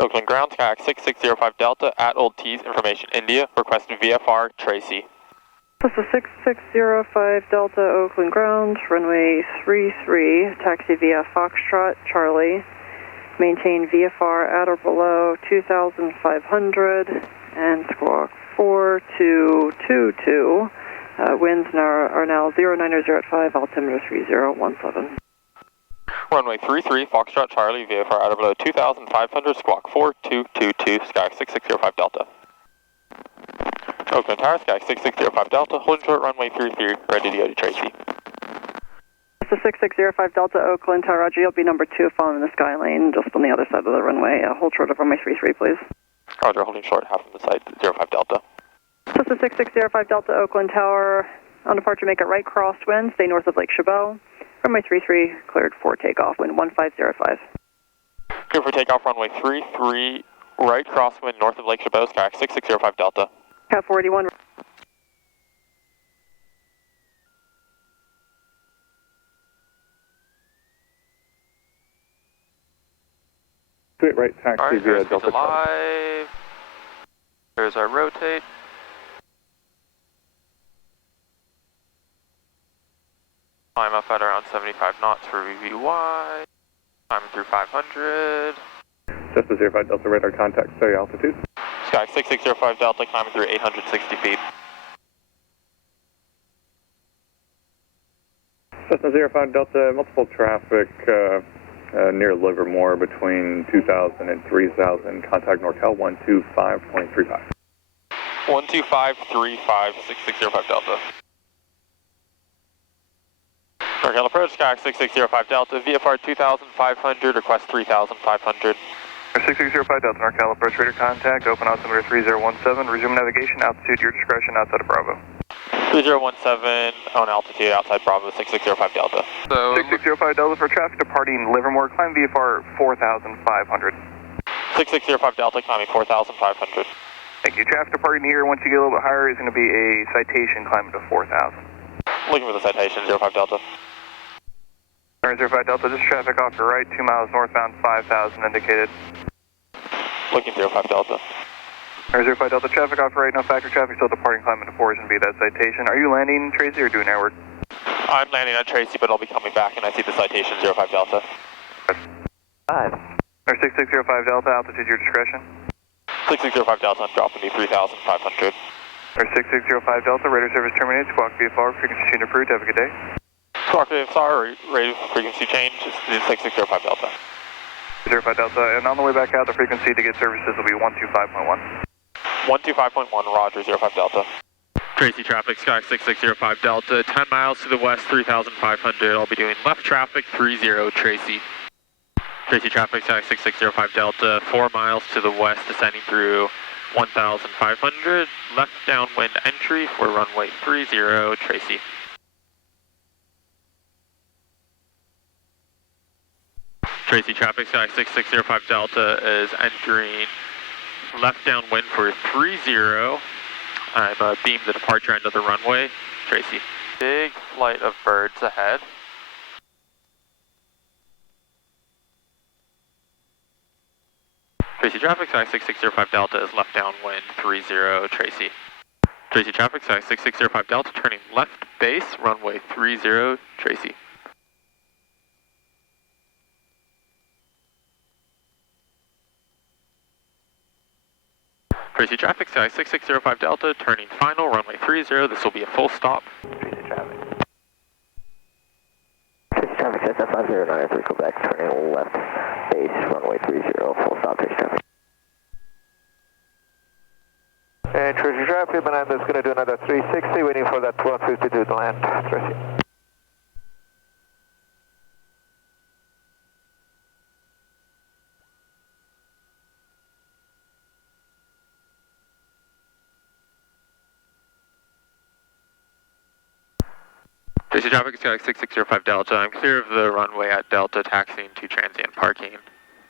Oakland ground, Skyx 6605 Delta at Old T's, information India, request VFR Tracy. This is 6605 Delta, Oakland ground, runway 33, taxi via Foxtrot, Charlie. Maintain VFR at or below 2,500 and squawk 4222. Winds are now 090 at 5, altimeter 3017. Runway 33, Foxtrot, Charlie, VFR at or below 2,500, squawk 4222, Skyx 6605 Delta. Oakland Tower, Skyx 6605 Delta, holding short runway 33, ready to go to Tracy. This is 6605 Delta, Oakland Tower, Roger, you'll be number 2 following the sky lane, just on the other side of the runway. Hold short of runway 33, please. Roger, holding short, half from the side, 05 Delta. This is 6605 Delta, Oakland Tower, on departure make a right crosswind, stay north of Lake Chabot. Runway 33, cleared for takeoff, wind 1505. Clear for takeoff, runway 33, right crosswind, north of Lake Chabot, Skyx 6605 Delta. Cat 481. Straight right taxi Alright, via Delta. Live. There's our rotate. Climb up at around 75 knots for VVY. Climbing through 500. Cessna 05 Delta radar contact, stay altitude. Sky 6605 Delta, climbing through 860 feet. Cessna 05 Delta, multiple traffic near Livermore between 2,000 and 3,000. Contact NorCal 125.35. 12535, 6605 Delta. NorCal approach, Sky 6605 Delta, VFR 2,500, request 3,500. 6605 Delta, NorCal approach radar contact, open altimeter 3017, resume navigation, altitude your discretion outside of Bravo. 3017 on altitude outside Bravo, 6605 Delta. So 6605 Delta for traffic departing Livermore, climb VFR 4,500. 6605 Delta, climbing 4,500. Thank you. Traffic departing here, once you get a little bit higher, is going to be a citation climbing to 4,000. Looking for the citation, 05 Delta. 05 Delta, this traffic off your right, 2 miles northbound, 5,000 indicated. Looking 05 Delta. 05 Delta, traffic off right, no factor traffic, still departing, climbing to 4 is going to be that citation. Are you landing, Tracy, or doing airwork? I'm landing at Tracy, but I'll be coming back, and I see the citation, 05 Delta. 5. 6605 Delta, altitude your discretion. 6605 Delta, I'm dropping to 3,500. 6605 Delta, radar service terminated, squawk VFR, frequency change approved, have a good day. Squawk VFR, radio frequency change, is 6605 Delta. 05 Delta, and on the way back out, the frequency to get services will be 125.1. 125.1, Roger, 05 Delta. Tracy traffic, Sky 6605 Delta, 10 miles to the west, 3,500. I'll be doing left traffic, 30, Tracy. Tracy traffic, Sky 6605 Delta, 4 miles to the west, descending through 1,500. Left downwind entry for runway 30, Tracy. Tracy traffic, Sky 6605 Delta is entering left downwind for 30. I'm beamed the departure end of the runway. Tracy. Big flight of birds ahead. Tracy traffic, Sky 6605 Delta is left downwind 30, Tracy. Tracy traffic, Sky 6605 Delta turning left base, runway 30, Tracy. Tracy traffic, Sky 6605 Delta, turning final, runway 30, this will be a full stop. Tracy traffic. Tracy traffic, Cessna 5093, Quebec, turning left base, runway 30, full stop, Tracy traffic. And Tracy traffic, but I'm just going to do another 360, waiting for that 152 to land, Tracy. Tracy traffic, Sky 6605 Delta. I'm clear of the runway at Delta, taxiing to transient parking.